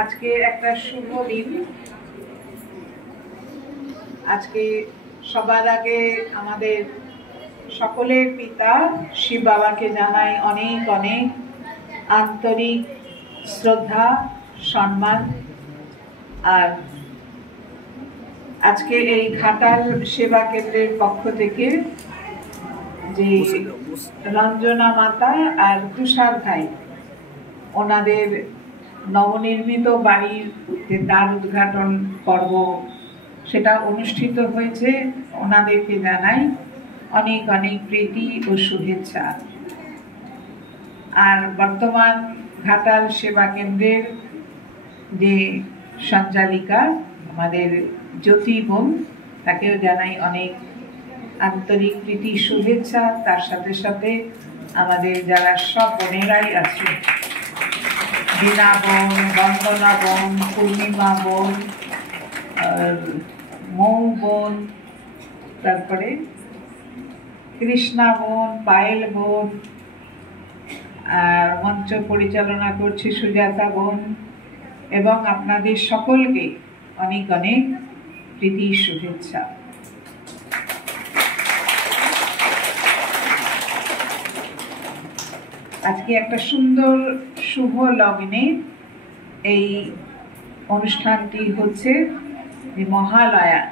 আজকে একটা শুভ দিন। আজকে সবার আগে আমাদের সকলের পিতা শিব বাবাকে জানাই অনেক অনেক আন্তরিক শ্রদ্ধা সম্মান। আর আজকে এই ঘাটাল সেবা কেন্দ্রের পক্ষ থেকে যে রঞ্জনা মাতা আর তুষার ভাই ওনাদের নবনির্মিত বাড়ির যে দ্বার উদ্ঘাটন পর্ব সেটা অনুষ্ঠিত হয়েছে, ওনাদেরকে জানাই অনেক অনেক প্রীতি ও শুভেচ্ছা। আর বর্তমান ঘাটাল সেবা কেন্দ্রের যে সঞ্চালিকা আমাদের জ্যোতি বোন, তাকেও জানাই অনেক আন্তরিক প্রীতি শুভেচ্ছা। তার সাথে সাথে আমাদের যারা সব বোনেরাই আছে, বীণা বোন, বন্দনা বোন, পূর্ণিমা বোন, মৌ বোন, তারপরে কৃষ্ণা বোন, পায়েল বোন, আর মঞ্চ পরিচালনা করছে সুজাতা বোন, এবং আপনাদের সকলকে অনেক অনেক প্রীতি শুভেচ্ছা। আজকে একটা সুন্দর শুভ লগ্নে এই অনুষ্ঠানটি হচ্ছে, মহালয়া,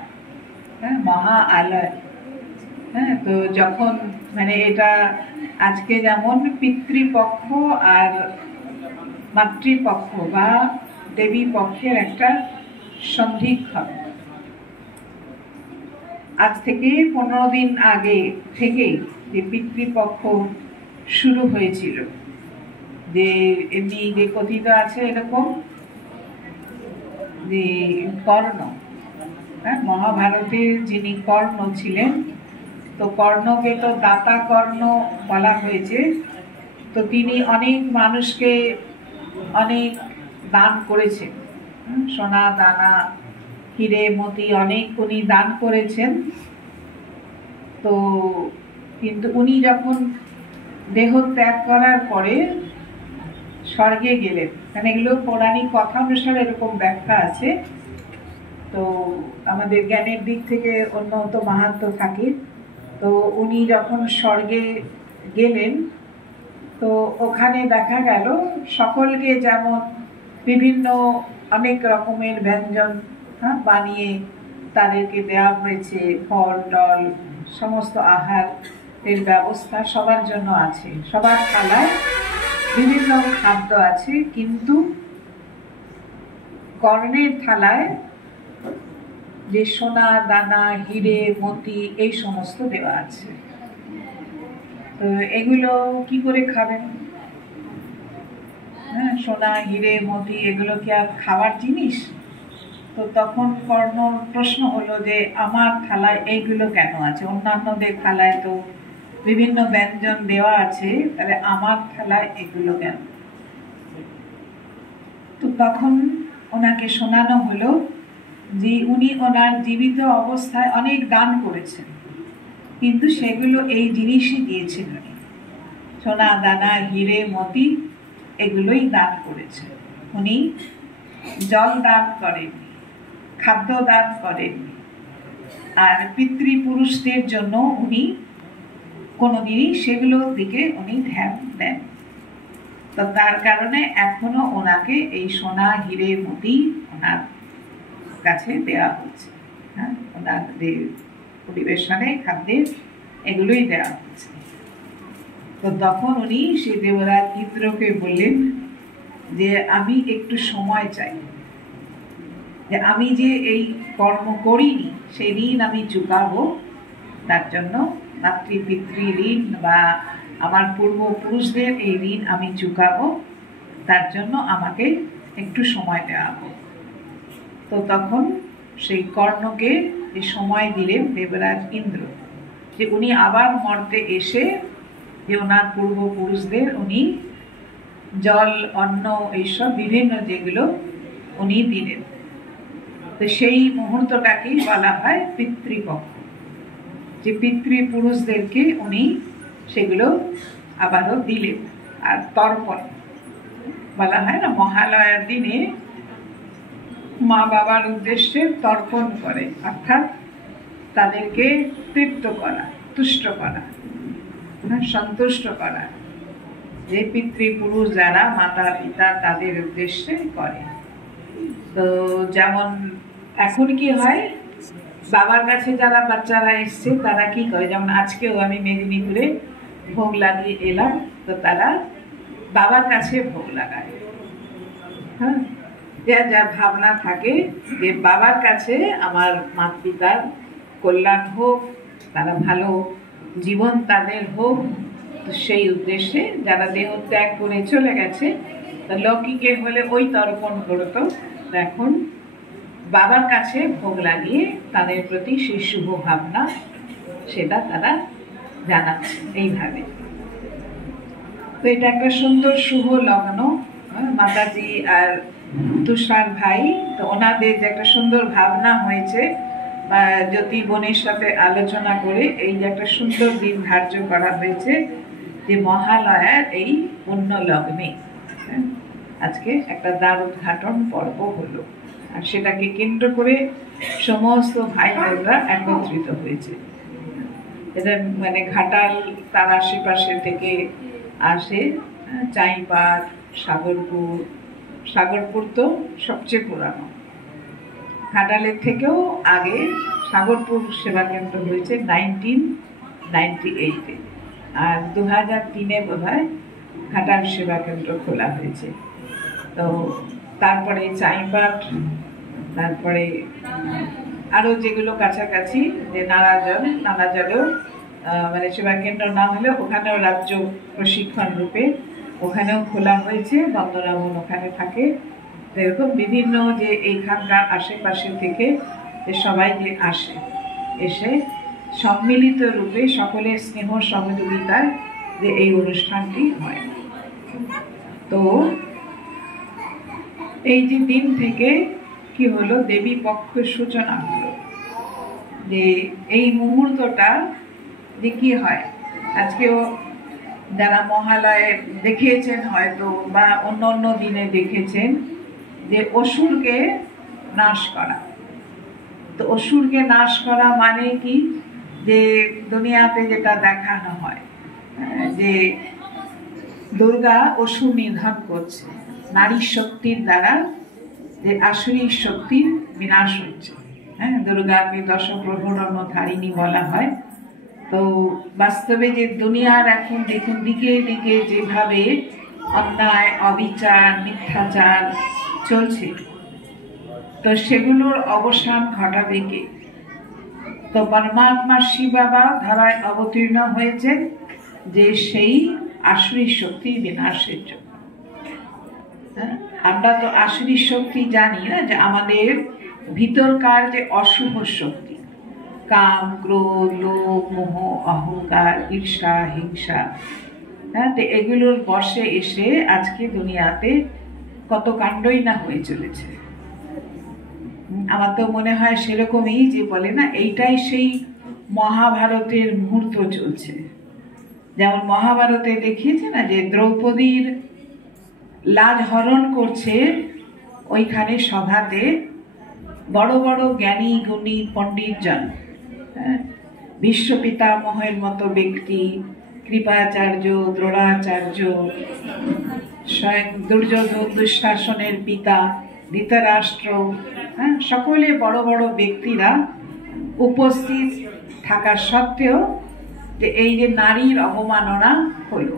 মহা আলয়। তো যখন এটা আজকে যেমন পিতৃপক্ষ আর মাতৃপক্ষ বা দেবী পক্ষের একটা সন্ধিক্ষণ, আজ থেকে 15 দিন আগে থেকে যে পিতৃপক্ষ শুরু হয়েছিল, যে এমনি যে কথিত আছে এরকম যে কর্ণ, মহাভারতের যিনি কর্ণ ছিলেন, তো কর্ণকে তো দাতা কর্ণ বলা হয়েছে। তো তিনি অনেক মানুষকে অনেক দান করেছেন, সোনা দানা হিরে মতি অনেক উনি দান করেছেন। তো কিন্তু উনি যখন দেহ ত্যাগ করার পরে স্বর্গে গেলেন, এগুলো পৌরাণিক কথা অনুসারে এরকম ব্যাখ্যা আছে। তো আমাদের জ্ঞানের দিক থেকে উন্নত মাহাত্ম্য থাকে। তো উনি যখন স্বর্গে গেলেন, তো ওখানে দেখা গেল সকলকে যেমন বিভিন্ন অনেক রকমের ব্যঞ্জন বানিয়ে তাদেরকে দেওয়া হয়েছে, ফল টল সমস্ত আহার এর ব্যবস্থা সবার জন্য আছে, সবার থালায় বিভিন্ন খাদ্য আছে, কিন্তু কর্ণের থালায় যে সোনা দানা হিরে মতি এই সমস্ত দেওয়া আছে। তো এগুলো কি করে খাবেন? সোনা হিরে মতি এগুলো কি আর খাওয়ার জিনিস? তো তখন কর্ণ প্রশ্ন হলো যে আমার থালায় এইগুলো কেন আছে? অন্যান্যদের থালায় তো বিভিন্ন ব্যঞ্জন দেওয়া আছে, তাহলে আমার থালায় এগুলো কেন? তো তখন ওনাকে শোনানো হলো যে উনি ওনার জীবিত অবস্থায় অনেক দান করেছেন, কিন্তু সেগুলো এই জিনিসই দিয়েছেন উনি, সোনা দানা হিরে মতি এগুলোই দান করেছেন। উনি জল দান করেননি, খাদ্য দান করেননি, আর পিতৃপুরুষদের জন্য উনি কোনোদিনই সেগুলোর দিকে উনি ধ্যান দেন। তো তার কারণে এখনো ওনাকে এই সোনা হিরে মতি ওনার কাছে দেওয়া হচ্ছে, ওনাদের পরিবেশনে খাদ্যের এগুলোই দেওয়া হচ্ছে। তো তখন উনি সেই দেবরাজ ইন্দ্রকে বললেন যে আমি একটু সময় চাই, যে আমি যে এই কর্ম করিনি সেই ঋণ আমি চুকাবো, তার জন্য মাতৃ পিতৃ ঋণ বা আমার পূর্বপুরুষদের এই ঋণ আমি চুকাবো, তার জন্য আমাকে একটু সময় দেওয়া হোক। তো তখন সেই কর্ণকে সময় দিলেন দেবরাজ ইন্দ্র, যে উনি আবার মর্তে এসে যে ওনার পূর্বপুরুষদের উনি জল অন্ন এইসব বিভিন্ন যেগুলো উনি দিলেন। তো সেই মুহূর্তটাকেই বলা হয় পিতৃপক্ষ, যে পিতৃপুরুষদেরকে উনি সেগুলো আবারও দিলেন। আর তর্পণ বলা হয় না, মহালয়ার দিনে মা বাবার উদ্দেশ্যে তর্পণ করে, অর্থাৎ তাদেরকে তৃপ্ত করা, তুষ্ট করা, সন্তুষ্ট করা, যে পিতৃপুরুষ যারা মাতা পিতা তাদের উদ্দেশ্যে করে। তো যেমন এখন কি হয়, বাবার কাছে যারা বাচ্চারা এসছে তারা কি করে, যেমন আজকেও আমি মেদিনীপুরে ভোগ লাগিয়ে এলাম, তো তারা বাবার কাছে ভোগ লাগায়। হ্যাঁ, যার ভাবনা থাকে যে বাবার কাছে আমার মাতা পিতার কল্যাণ হোক, তারা ভালো জীবন তাদের হোক, তো সেই উদ্দেশ্যে যারা দেহ ত্যাগ করে চলে গেছে, লৌকিকে হলে ওই তর্পণ করতো, এখন বাবার কাছে ভোগ লাগিয়ে তাদের প্রতি সেই শুভ ভাবনা সেটা তারা জানাচ্ছে এইভাবে। তো এটা একটা সুন্দর শুভ লগ্ন, মাতাজি আর তুষার ভাই, তো ওনাদের যে একটা সুন্দর ভাবনা হয়েছে, জ্যোতি বোনের সাথে আলোচনা করে এই যে একটা সুন্দর দিন ধার্য করা হয়েছে যে মহালয়ার এই পুণ্য লগ্নে আজকে একটা দ্বার উদ্ঘাটন পর্ব হলো, আর সেটাকে কেন্দ্র করে সমস্ত ভাই বোনরা একত্রিত হয়েছে। এটা মানে ঘাটাল তার আশেপাশে থেকে আসে, চাইপাট, সাগরপুর তো সবচেয়ে পুরানো, ঘাটালের থেকেও আগে সাগরপুর সেবা কেন্দ্র হয়েছে 1998-এ, আর 2003-এ বোধহয় ঘাটাল সেবা কেন্দ্র খোলা হয়েছে। তো তারপরে চাইপাট, তারপরে আরো যেগুলো কাছাকাছি, যে নানাজলেও মানে সেবা কেন্দ্র না হলে ওখানেও রাজ্য প্রশিক্ষণ রূপে ওখানেও খোলা হয়েছে, বন্দরামন ওখানে থাকে। এরকম বিভিন্ন যে এইখানকার আশেপাশে থেকে যে সবাই যে আসে, এসে সম্মিলিত রূপে সকলের স্নেহ সহযোগিতায় যে এই অনুষ্ঠানটি হয়। তো এই যে দিন থেকে কি হলো, দেবী পক্ষের সূচনা হলো, যে এই মুহূর্তটা যে কি হয়, আজকেও যারা মহালয়ে দেখিয়েছেন হয়তো বা অন্য অন্য দিনে দেখেছেন, যে অসুরকে নাশ করা। তো অসুরকে নাশ করা মানে কি, যে দুনিয়াতে যেটা দেখানো হয় যে দুর্গা অসুর নিধন করছে, নারী শক্তির দ্বারা যে আসুরিক শক্তির বিনাশ হচ্ছে। হ্যাঁ, দুর্গাকে দশপ্রহরণধারিণী বলা হয়। তো বাস্তবে যে দুনিয়ার এখন দেখুন দিকে দিকে যেভাবে অন্যায়, অবিচার, মিথ্যাচার চলছে, তো সেগুলোর অবসান ঘটাবে কে? তো পরমাত্মা শিব বাবা ধরায় অবতীর্ণ হয়েছে যে সেই আসুরি শক্তির বিনাশের জন্য। আমরা তো আসুরি শক্তি জানি না, যে আমাদের ভিতরকার যে অশুভ শক্তি, কাম, ক্রোধ, লোভ, মোহ, অহংকার, ঈর্ষা, হিংসা, হ্যাঁ, তো এগুলোর বশে এসে আজকে দুনিয়াতে কত কাণ্ডই না হয়ে চলেছে। আমার তো মনে হয় সেরকমই, যে বলে না এইটাই সেই মহাভারতের মুহূর্ত চলছে। যেমন মহাভারতে দেখিয়েছে না, যে দ্রৌপদীর লাজ হরণ করছে ওইখানে সভাতে বড় বড় জ্ঞানী গুণী পণ্ডিতজন, বিশ্ব পিতামহের মতো ব্যক্তি, কৃপাচার্য, দ্রোণাচার্য, স্বয়ং দুর্যোধন দুঃশাসনের পিতা ধৃতরাষ্ট্র, হ্যাঁ, সকলে বড় বড় ব্যক্তিরা উপস্থিত থাকা সত্ত্বেও যে এই যে নারীর অবমাননা হলো,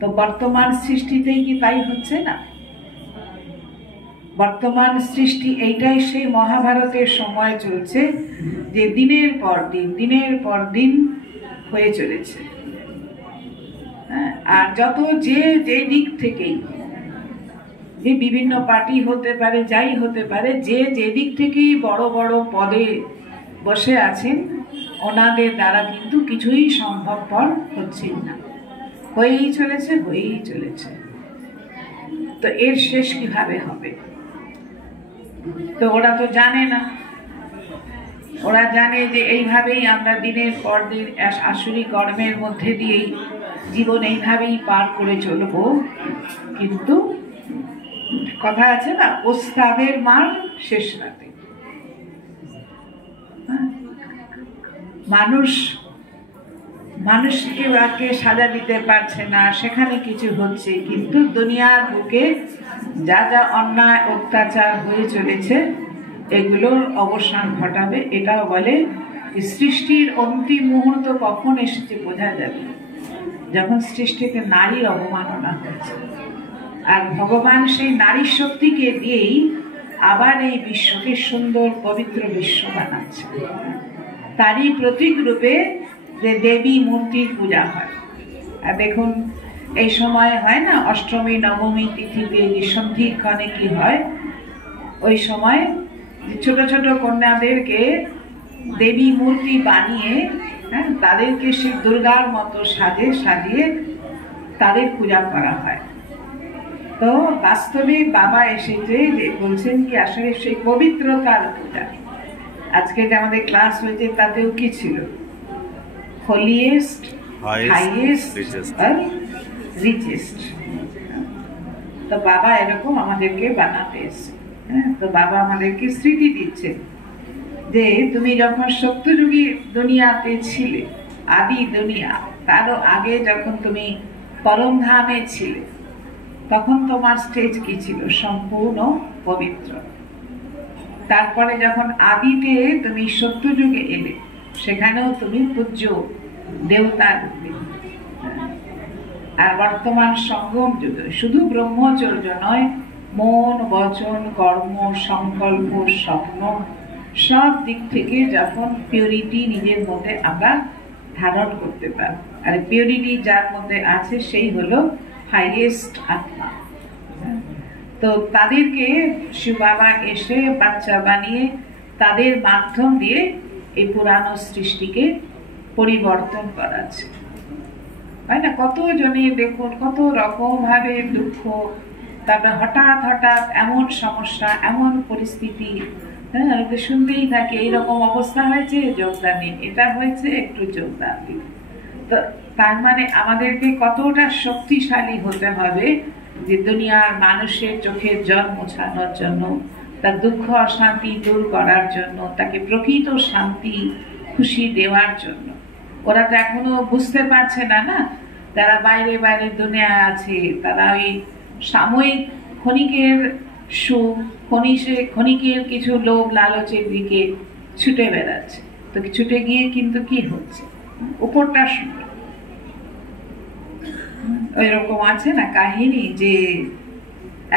তো বর্তমান সৃষ্টিতেই কি তাই হচ্ছে না? বর্তমান সৃষ্টি এইটাই সেই মহাভারতের সময় চলছে, যে দিনের পর দিন হয়ে চলেছে। আর যত যে দিক থেকেই, যে বিভিন্ন পার্টি হতে পারে, যাই হতে পারে, যে দিক থেকেই বড় বড় পদে বসে আছেন, ওনাদের দ্বারা কিন্তু কিছুই সম্ভবপর হচ্ছে না, হয়েই চলেছে। তো এর শেষ কিভাবে হবে? তো ওরা তো জানে না, ওরা জানে যে এইভাবেই আমরা দিনের পর দিন আসুরি কর্মের মধ্যে দিয়েই জীবন এইভাবেই পার করে চলবো, কিন্তু কথা আছে না, ওস্তাদের মার শেষ রাতে। মানুষকে বাকে সাজা দিতে পারছে না, সেখানে কিছু হচ্ছে, কিন্তু দুনিয়ার বুকে যা যা অন্যায় অত্যাচার হয়ে চলেছে এগুলোর অবসান ঘটাবে। এটাও বলে সৃষ্টির অন্তিম মুহূর্ত কখন এসেছে বোঝা যাবে, যখন সৃষ্টিতে নারীর অবমাননা হয়েছে। আর ভগবান সেই নারী শক্তিকে দিয়েই আবার এই বিশ্বকে সুন্দর পবিত্র বিশ্ব বানাচ্ছে। তারই প্রতীক রূপে যে দেবী মূর্তির পূজা হয়। আর দেখুন এই সময় হয় না, অষ্টমী নবমী তিথিতে যে সন্ধিক্ষণে কি হয়, ওই সময় ছোট ছোট কন্যাদেরকে দেবী মূর্তি বানিয়ে তাদেরকে সে দুর্গার মতো সাজিয়ে তাদের পূজা করা হয়। তো বাস্তবে বাবা এসেছে যে বলছেন কি আসলে সেই পবিত্রতার পূজা। আজকে যে আমাদের ক্লাস হয়েছে তাতেও কি ছিল, holiest, highest আর richest। তো বাবা এরকম আমাদেরকে বানাতে এসেছে। তো বাবা আমাদেরকে স্মৃতি দিচ্ছে যে তুমি যখন সত্যযুগী দুনিয়াতে ছিলে, আদি দুনিয়া, তারও আগে যখন তুমি পরমধামে ছিলে, তখন তোমার স্টেজ কি ছিল, সম্পূর্ণ পবিত্র। তারপরে যখন আদিতে তুমি সত্যযুগে এলে, সেখানেও তুমি পূজ্য দেবতা রূপে। আর বর্তমান সঙ্গম যুগে শুধু ব্রহ্মচর্য নয়, মন, বচন, কর্ম, সংকল্প, স্বপ্ন সব দিক থেকে যখন পিউরিটি নিজের মধ্যে আমরা ধারণ করতে পারি, আর পিউরিটি যার মধ্যে আছে সেই হলো হাইয়েস্ট আত্মা। তো তাদেরকে শিব বাবা এসে বাচ্চা বানিয়ে তাদের মাধ্যম দিয়ে এই পুরানো সৃষ্টিকে পরিবর্তন করাচ্ছে। তাই না? কত জনের দেখুন কত রকম ভাবে দুঃখ, তারপরে হঠাৎ হঠাৎ এমন সমস্যা, এমন পরিস্থিতি, হ্যাঁ, শুনতেই থাকে এইরকম অবস্থা হয়েছে, যোগদান দিন, এটা হয়েছে, একটু যোগদান দিন। তো তার মানে আমাদেরকে কতটা শক্তিশালী হতে হবে যে দুনিয়ার মানুষের চোখের জল মোছানোর জন্য, তার দুঃখ অশান্তি দূর করার জন্য, তাকে প্রকৃত শান্তি খুশি দেওয়ার জন্য। ওরা তো এখনো বুঝতে পারছে না, না, যারা বাইরে বাইরে দুনিয়া আছে, তারা ওই সাময়িক ক্ষণিকের সুখ, ক্ষণিকের কিছু লোভ লালচের দিকে ছুটে বেড়াচ্ছে। তো ছুটে গিয়ে কিন্তু কি হচ্ছে, উপরটা সুন্দর। ওই রকম আছে না কাহিনী, যে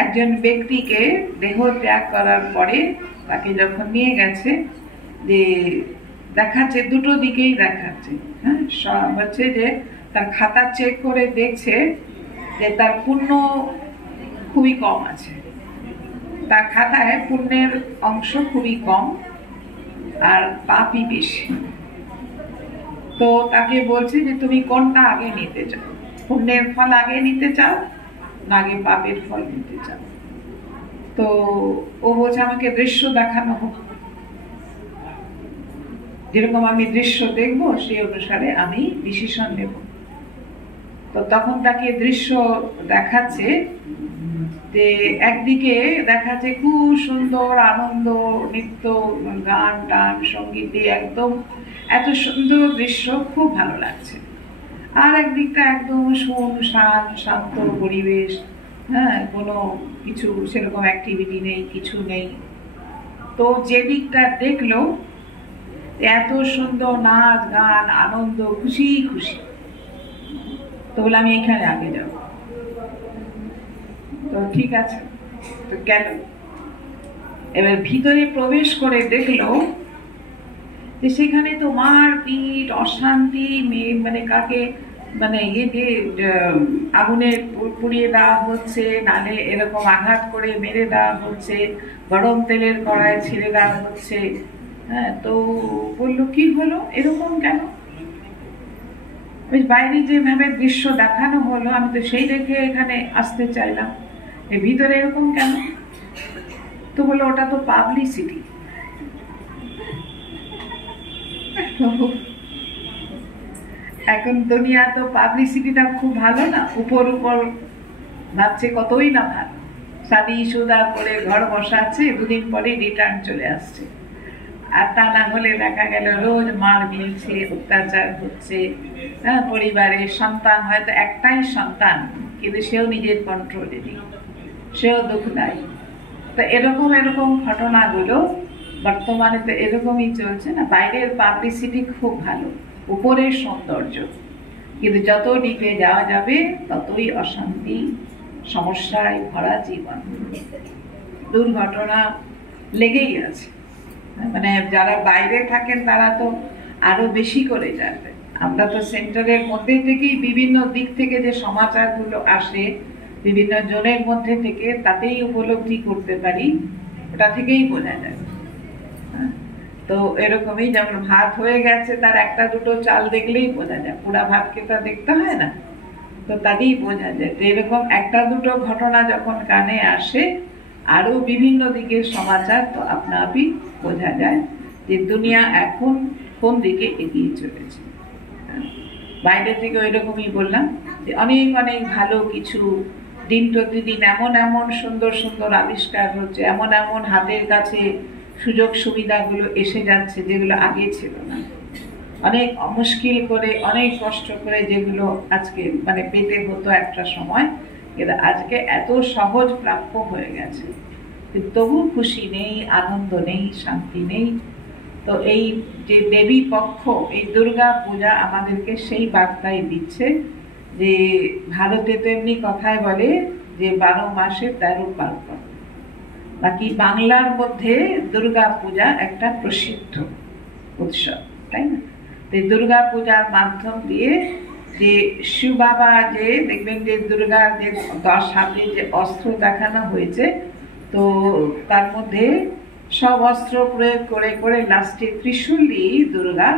একজন ব্যক্তিকে দেহ ত্যাগ করার পরে তাকে যখন নিয়ে গেছে, যে দেখাচ্ছে দুটো দিকেই দেখাচ্ছে, হ্যাঁ, হচ্ছে যে তার খাতা চেক করে দেখছে যে তার পুণ্য খুবই কম আছে, তার খাতায় পুণ্যের অংশ খুবই কম আর পাপই বেশি। তো তাকে বলছে যে তুমি কোনটা আগে নিতে চাও, পুণ্যের ফল আগে নিতে চাও না আগে পাপের ফল নিতে চাও? তো ও বলছে আমাকে দৃশ্য দেখানো হোক, যেরকম আমি দৃশ্য দেখবো সেই অনুসারে আমি ডিসিশন নেব। তো তখন তাকে দৃশ্য দেখাচ্ছে যে একদিকে দেখাচ্ছে খুব সুন্দর আনন্দ, নৃত্য, গান টান, সঙ্গীত দিয়ে একদম এত সুন্দর দৃশ্য, খুব ভালো লাগছে। আর একদিকটা একদম শুনশান শান্ত পরিবেশ, হ্যাঁ, কোনো কিছু সেরকম অ্যাক্টিভিটি নেই, কিছু নেই। তো যে দিকটা দেখলো এত সুন্দর নাচ গান আনন্দ, খুশি খুশি, তো বলে আমি এখানে আগে যাব। তো ঠিক আছে, তো গেল। এবার ভিতরে প্রবেশ করে দেখলো যে সেখানে তো মারপিট, অশান্তি, মানে কাকে মানে আগুনে পুড়িয়ে দেওয়া হচ্ছে, নালে এরকম আঘাত করে মেরে দেওয়া হচ্ছে, গরম তেলের কড়ায় ছেড়ে দেওয়া হচ্ছে। হ্যাঁ, তো বললো কি হলো, এরকম কেন? বাইরে যেভাবে দৃশ্য দেখানো হলো আমি তো সেই দেখে এখানে আসতে চাইলাম, এর ভিতরে এরকম কেন? তো বললো ওটা তো পাবলিসিটি। এখন দুনিয়া তো পাবলিসিটিটা খুব ভালো না, উপর উপর ভাবছে কতই না ভালো, শাদি সুদা করে ঘর বসাচ্ছে, দুদিন পরে রিটার্ন চলে আসছে। আর তা না হলে দেখা গেল রোজ মার মিলছে, অত্যাচার হচ্ছে। হ্যাঁ, পরিবারে সন্তান হয়তো একটাই সন্তান, কিন্তু সেও নিজের কন্ট্রোলে নেই, সেও দুঃখ দেয়। তো এরকম এরকম ঘটনাগুলো বর্তমানে তো এরকমই চলছে না। বাইরের পাবলিসিটি খুব ভালো, উপরের সৌন্দর্য, কিন্তু যত ডিপে যাওয়া যাবে ততই অশান্তি, সমস্যায় ভরা জীবন, দুর্ঘটনা লেগেই আছে। মানে যারা বাইরে থাকেন তারা তো আরো বেশি করে জানবে। আমরা তো সেন্টারের মধ্যে থেকেই বিভিন্ন দিক থেকে যে সমাচারগুলো আসে, বিভিন্ন জনের মধ্যে থেকে, তাতেই উপলব্ধি করতে পারি, ওটা থেকেই বোঝা যায়। তো এরকমই যেমন ভাত হয়ে গেছে, তার একটা দুটো চাল দেখলেই বোঝা যায়, পুরা ভাতকে তা দেখতে হয় না, তো তাতেই বোঝা যায়। তো এরকম একটা দুটো ঘটনা যখন কানে আসে, আরো বিভিন্ন দিকের সমাচার, তো আপনা আপনি বোঝা যায় যে দুনিয়া এখন কোন দিকে এগিয়ে চলেছে। বাইরে থেকে ওইরকমই বললাম যে অনেক অনেক ভালো কিছু, দিন প্রতিদিন এমন এমন সুন্দর সুন্দর আবিষ্কার হচ্ছে, এমন এমন হাতের কাছে সুযোগ সুবিধাগুলো এসে যাচ্ছে যেগুলো আগে ছিল না। অনেক মুশকিল করে, অনেক কষ্ট করে যেগুলো আজকে মানে পেতে হতো একটা সময়, কিন্তু আজকে এত সহজ প্রাপ্য হয়ে গেছে, কিন্তু তবু খুশি নেই, আনন্দ নেই, শান্তি নেই। তো এই যে দেবী পক্ষ, এই দুর্গা পূজা আমাদেরকে সেই বার্তাই দিচ্ছে যে ভারতে তো এমনি কথায় বলে যে 12 মাসে 13 পার্বণ, বাকি বাংলার মধ্যে দুর্গা পূজা একটা প্রসিদ্ধ উৎসব, তাই না? দুর্গা পূজার মাধ্যম দিয়ে যে শিব বাবা, যে দেখবেন যে দুর্গার যে 10 হাতে যে অস্ত্র দেখানো হয়েছে, তো তার মধ্যে সব অস্ত্র প্রয়োগ করে করে লাস্টে ত্রিশূল দিয়ে দুর্গা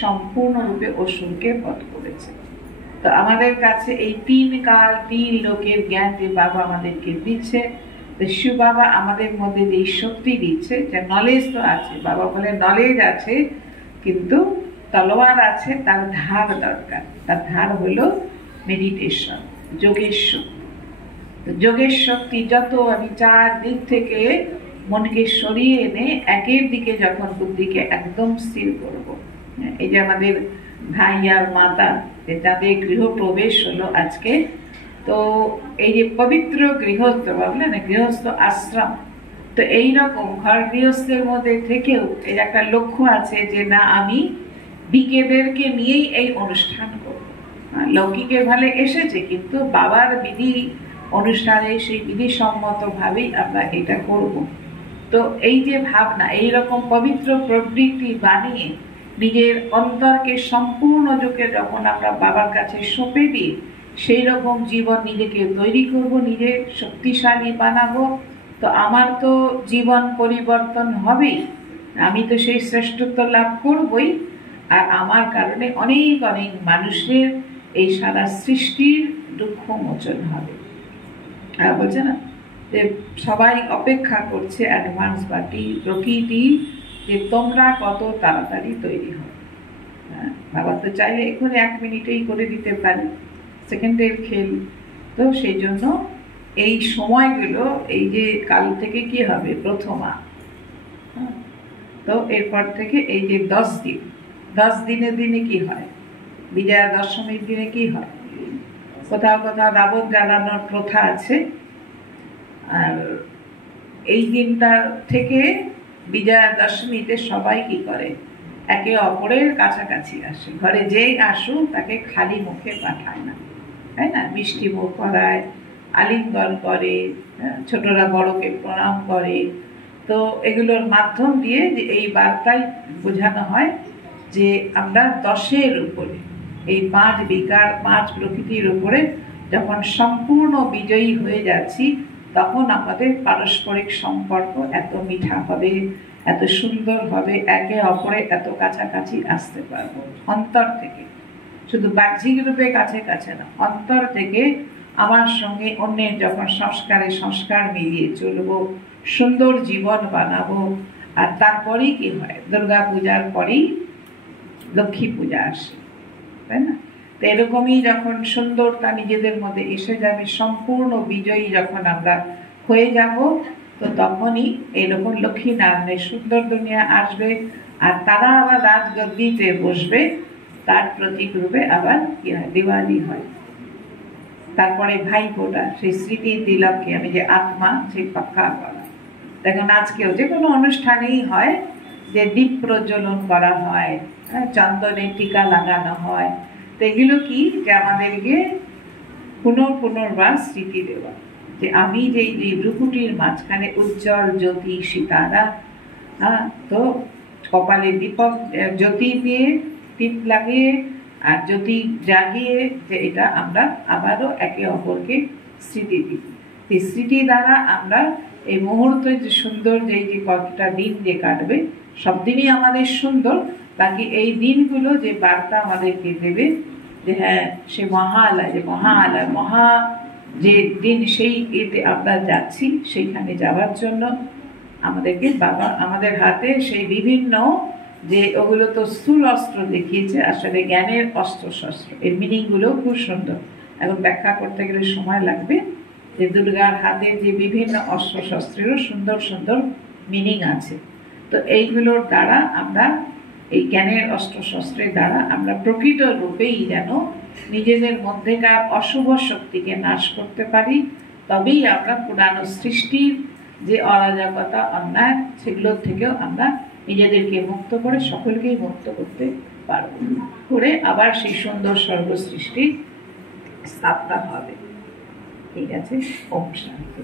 সম্পূর্ণরূপে অসুরকে বধ করেছে। তো আমাদের কাছে এই 3 কাল 3 লোকের জ্ঞান যে বাবা আমাদেরকে দিচ্ছে, তো শিব বাবা আমাদের মধ্যে যে শক্তি দিচ্ছে, যে নলেজ তো আছে, বাবা বলে নলেজ আছে কিন্তু তলোয়ার আছে, তার ধার দরকার। তার ধার হলো মেডিটেশন, যোগের শক্তি। যোগের শক্তি যত আমি 4 দিক থেকে মনকে সরিয়ে এনে একের দিকে যখন বুদ্ধিকে একদম স্থির করব, এই যে আমাদের ভাই আর মাতা যাদের গৃহপ্রবেশ হলো আজকে, তো এই যে পবিত্র গৃহস্থ ভাবলে না, গৃহস্থ আশ্রম, তো এইরকম ঘর গৃহস্থের মধ্যে থেকেও এর একটা লক্ষ্য আছে যে না, আমি বিকেদেরকে নিয়েই এই অনুষ্ঠান করব। লৌকিকের ভালে এসেছে, কিন্তু বাবার বিধি অনুষ্ঠানে সেই বিধিসম্মত ভাবেই আমরা এটা করব। তো এই যে ভাবনা, এইরকম পবিত্র প্রবৃত্তি বানিয়ে নিজের অন্তরকে সম্পূর্ণ যুগে যখন আমরা বাবার কাছে সঁপে দিই, সেই রকম জীবন নিজেকে তৈরি করব, নিজে শক্তিশালী বানাবো, তো আমার তো জীবন পরিবর্তন হবেই, আমি তো সেই শ্রেষ্ঠত্ব লাভ করবই, আর আমার কারণে অনেক অনেক মানুষের এই সারা সৃষ্টির দুঃখ মোচন হবে। আর বলছে না যে সবাই অপেক্ষা করছে অ্যাডভান্স পার্টি প্রকৃতি, যে তোমরা কত তাড়াতাড়ি তৈরি হবে। বাবা তো চাইলে এখানে 1 মিনিটেই করে দিতে পারে, সেকেন্ডের খেল। তো সেই জন্য এই সময়গুলো, এই যে কাল থেকে কি হবে প্রথমা, তো এরপর থেকে এই যে 10 দিন, 10 দিনে দিনে কি হয়, বিজয়া দশমীর দিনে কি হয়, কোথাও কোথাও রাবণ জ্বালানোর প্রথা আছে। আর এই দিনটা থেকে বিজয়া দশমীতে সবাই কি করে, একে অপরের কাছাকাছি আসে, ঘরে যেই আসুক তাকে খালি মুখে পাঠায় না, তাই না? মিষ্টি মুখ করায়, আলিঙ্গন করে, ছোটরা বড়কে প্রণাম করে। তো এগুলোর মাধ্যম দিয়ে যে এই বার্তায় বোঝানো হয় যে আমরা 10-এর উপরে, এই 5 বিকার 5 প্রকৃতির উপরে যখন সম্পূর্ণ বিজয়ী হয়ে যাচ্ছি, তখন আমাদের পারস্পরিক সম্পর্ক এত মিঠা হবে, এত সুন্দর হবে, একে অপরে এত কাছাকাছি আসতে পারবো অন্তর থেকে, শুধু বাহ্যিক রূপে কাছে কাছে না, অন্তর থেকে আমার সঙ্গে অন্যের যখন সংস্কারে সংস্কার মিলিয়ে চলবো, সুন্দর জীবন বানাবো। আর তারপরেই কি হয়, দুর্গা পূজার পরেই লক্ষ্মী পূজা আসে, তাই না? তো এরকমই যখন সুন্দরতা নিজেদের মধ্যে এসে যাবে, সম্পূর্ণ বিজয়ী যখন আমরা হয়ে যাব, তো তখনই এরকম লক্ষ্মী নারায়ণের সুন্দর দুনিয়া আসবে, আর তারা আবার রাজগদ্দিতে বসবে, তার প্রতীক রূপে আবার দিওয়ালি হয়। তারপরে ভাইফোঁটা, সেই স্মৃতি তিলককে আমি যে আত্মা, সেই পাক্কা করা। দেখুন আজকেও যে কোনো অনুষ্ঠানেই হয় যে দীপ প্রজ্বলন করা হয়, চন্দনের টিকা লাগানো হয়, তো এগুলো কি যে আমাদেরকে পুনর্বার স্মৃতি দেওয়া, যে আমি যে ভ্রুকুটির মাঝখানে উজ্জ্বল জ্যোতি সীতারা, তো কপালে দীপক জ্যোতি দিয়ে টিপ লাগিয়ে আর জ্যোতি জাগিয়ে, যে এটা আমরা আবারও একে অপরকে স্মৃতি দিই। এই স্মৃতি দ্বারা আমরা এই মুহূর্তে যে সুন্দর যে কয়েকটা দিন যে কাটবে, সব দিনই আমাদের সুন্দর, বাকি এই দিনগুলো যে বার্তা আমাদেরকে দেবে যে হ্যাঁ সে মহালয়, যে মহা যে দিন, সেই এতে আমরা যাচ্ছি, সেইখানে যাওয়ার জন্য আমাদেরকে বাবা আমাদের হাতে সেই বিভিন্ন যে ওগুলো তো স্থূল অস্ত্র দেখিয়েছে, আসলে জ্ঞানের অস্ত্র শস্ত্র, এর মিনিং গুলো খুব সুন্দর। এখন ব্যাখ্যা করতে গেলে সময় লাগবে, যে দুর্গার হাতে যে বিভিন্ন অস্ত্র শস্ত্রেরও সুন্দর সুন্দর মিনিং আছে। তো এইগুলোর দ্বারা আমরা, এই জ্ঞানের অস্ত্র শস্ত্রের দ্বারা আমরা প্রকৃত রূপেই যেন নিজেদের মধ্যেকার অশুভ শক্তিকে নাশ করতে পারি, তবেই আমরা পুরানো সৃষ্টির যে অরাজকতা অন্যায়, সেগুলোর থেকেও আমরা নিজেদেরকে মুক্ত করে সকলকেই মুক্ত করতে পারব, করে আবার সেই সুন্দর স্বর্গ সৃষ্টির স্থাপনা হবে। ঠিক আছে, ওম শান্তি।